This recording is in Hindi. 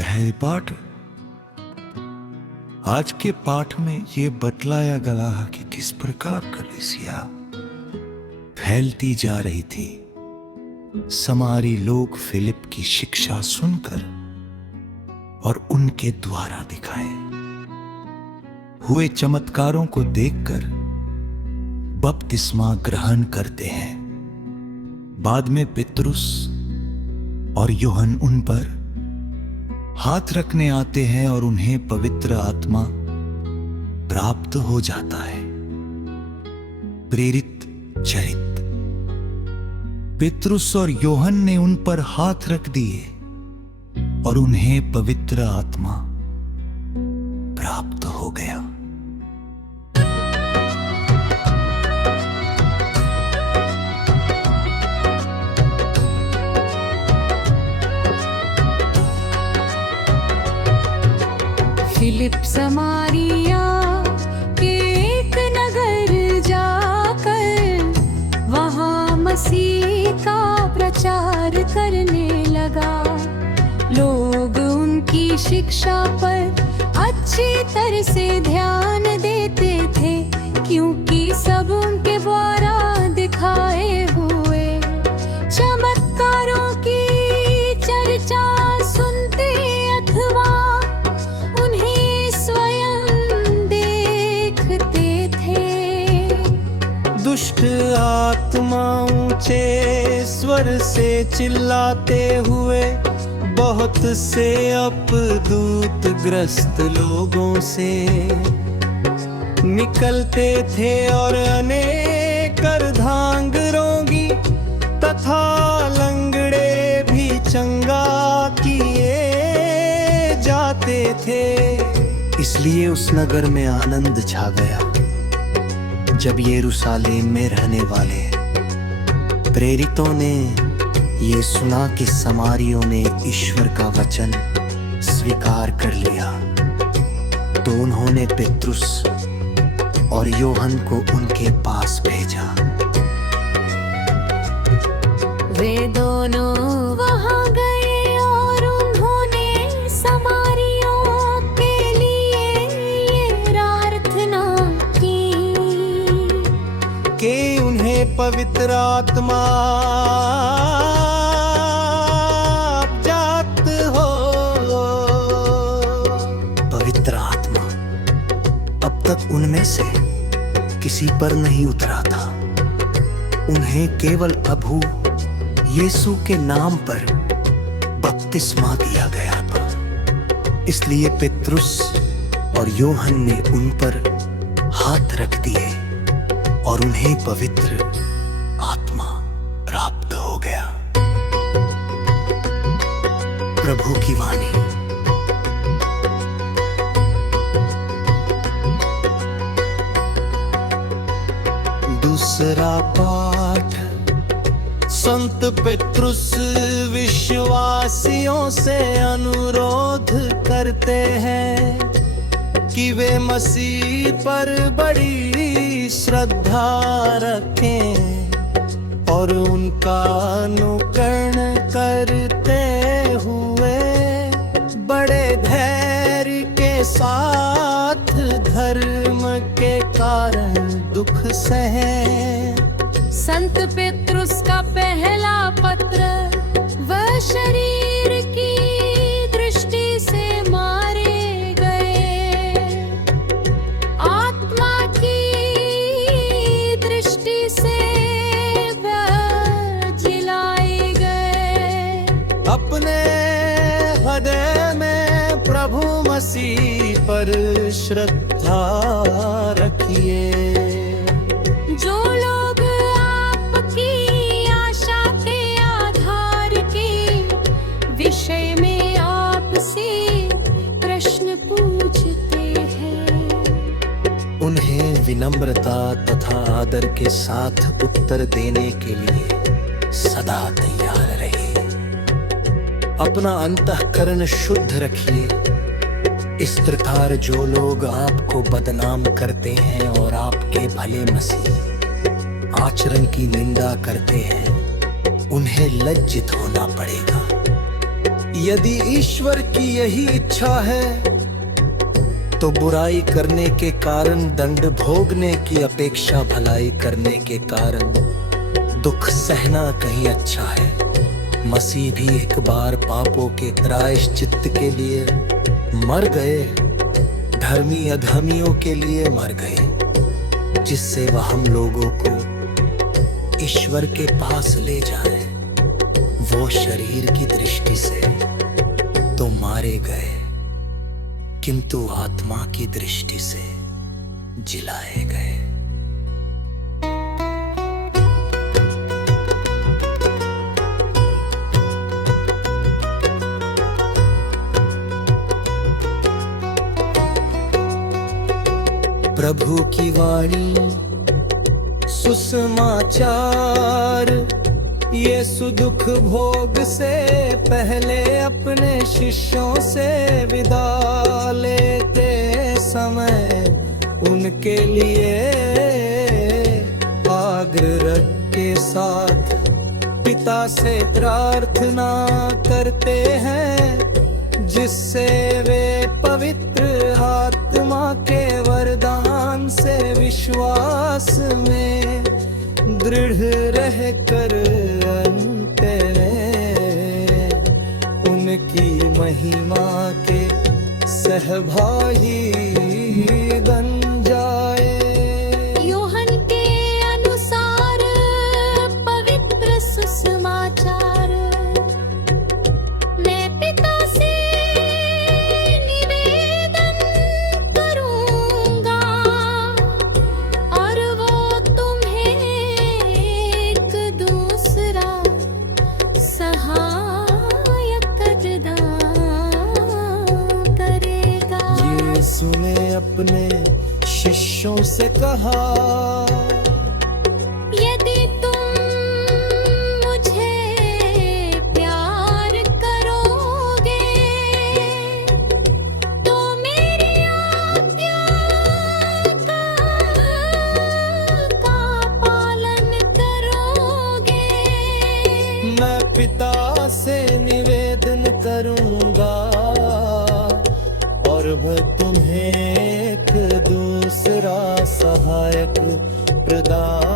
पहले पाठ। आज के पाठ में ये बतलाया गया कि किस प्रकार कलीसिया फैलती जा रही थी। समारी लोग फिलिप की शिक्षा सुनकर और उनके द्वारा दिखाए हुए चमत्कारों को देखकर बपतिस्मा ग्रहण करते हैं। बाद में पतरस और यूहन्ना उन पर हाथ रखने आते हैं और उन्हें पवित्र आत्मा प्राप्त हो जाता है। प्रेरित चरित्र। पतरस और यूहन्ना ने उन पर हाथ रख दिए और उन्हें पवित्र आत्मा प्राप्त हो गया। फिलिप समारिया के एक नगर जाकर वहाँ मसीह का प्रचार करने लगा। लोग उनकी शिक्षा पर अच्छी तरह से ध्यान देते थे, क्योंकि सब उनके द्वारा दिखाए हुए चमत्कारों की चर्चा सुनते अथवा उन्हें स्वयं देखते थे। दुष्ट आत्मा ऊंचे स्वर से चिल्लाते हुए बहुत से अपदूत ग्रस्त लोगों से निकलते थे और अनेक अर्धांग रोगी तथा लंगड़े भी चंगा किए जाते थे। इसलिए उस नगर में आनंद छा गया जब यरूशलेम में रहने वाले प्रेरितों ने ये सुना कि समारियों ने ईश्वर का वचन स्वीकार कर लिया, तो उन्होंने पतरस और यूहन्ना को उनके पास भेजा। वे दोनों वहाँ गए और उन्होंने समारियों के लिए ये प्रार्थना की कि उन्हें पवित्र आत्मा जात हो। पवित्र आत्मा अब तक उनमें से किसी पर नहीं उतरा था। उन्हें केवल प्रभु यीशु के नाम पर बपतिस्मा दिया गया था। इसलिए पतरस और यूहन्ना ने उन पर हाथ रख दिए और उन्हें पवित्र आत्मा प्राप्त हो गया। प्रभु की वाणी। दूसरा पाठ। संत पतरस विश्वासियों से अनुरोध करते हैं कि वे मसीह पर बड़ी श्रद्धा रखें और उनका अनुकरण करते हुए बड़े धैर्य के साथ धर्म के कारण दुख सहें। संत पतरस का पहला पत्र। वह शरीर की दृष्टि से मारे गए, आत्मा की दृष्टि से वह जिलाए गए। अपने हृदय में प्रभु मसीह पर श्रद्धा रखिए। जो लोग आपकी आशा के आधार के विषय में आपसे प्रश्न पूछते हैं, उन्हें विनम्रता तथा आदर के साथ उत्तर देने के लिए सदा तैयार रहिए। अपना अंतःकरण शुद्ध रखिए। इस प्रकार जो लोग आपको बदनाम करते हैं और आपके भले मसीह आचरण की निंदा करते हैं, उन्हें लज्जित होना पड़ेगा। यदि ईश्वर की यही इच्छा है तो बुराई करने के कारण दंड भोगने की अपेक्षा भलाई करने के कारण दुख सहना कहीं अच्छा है। मसीह भी एक बार पापों के प्रायश्चित्त के लिए मर गए, धर्मी अधर्मियों के लिए मर गए, जिससे वह हम लोगों को ईश्वर के पास ले जाए। वो शरीर की दृष्टि से तो मारे गए, किंतु आत्मा की दृष्टि से जिलाए गए। प्रभु की वाणी सुसमाचार, यीशु दुख भोग से पहले अपने शिष्यों से विदा लेते समय उनके लिए आग्रह के साथ पिता से प्रार्थना करते हैं, जिससे वे पवित्र आत्मा के वरदान से विश्वास में दृढ़ रहकर अंत में उनकी महिमा के सहभागी बन जाए। यूहन के अनुसार पवित्र सुसमाचार मैं पिता से निवेदन करूंगा और वो तुम्हें एक दूसरा सहायक प्रदान करेगा। यीशु ने अपने शिष्यों से कहा, यदि तुम मुझे प्यार करोगे तो मेरी आज्ञा का पालन करोगे। मैं पिता से निवेदन करूंगा और वह तुम्हें एक दूसरा सहायक प्रदान